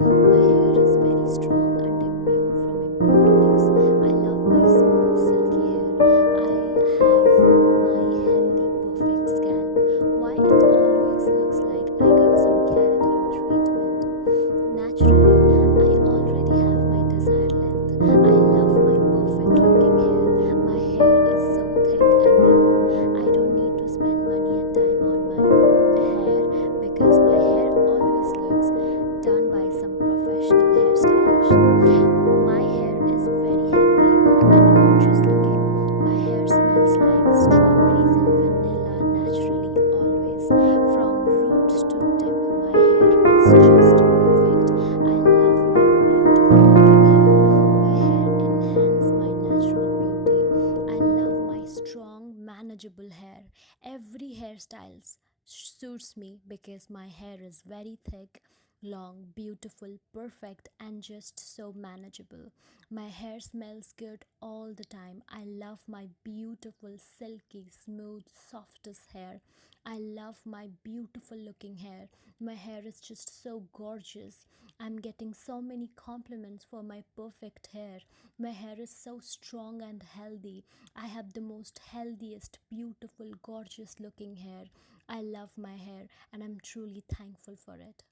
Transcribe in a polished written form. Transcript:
My hair is very strong and immune from impurities. I love my smooth, silky hair. I have my healthy, perfect scalp. Why it always looks like I got some Karetine treatment. Naturally, I already have my desired length. I love my perfect looking hair. My hair is so thick and long. I don't need to spend money and time on my hair because my hair always looks done by some professional hairstylist. My hair is very healthy and gorgeous looking. My hair smells like strawberries and vanilla naturally always. From roots to tip, my hair is just perfect. I love my beautiful looking hair. My hair enhances my natural beauty. I love my strong, manageable hair. Every hairstyle suits me because my hair is very thick, long, beautiful, perfect, and just so manageable. My hair smells good all the time. I love my beautiful, silky, smooth, softest hair. I love my beautiful looking hair. My hair is just so gorgeous. I'm getting so many compliments for my perfect hair. My hair is so strong and healthy. I have the most healthiest, beautiful, gorgeous looking hair. I love my hair and I'm truly thankful for it.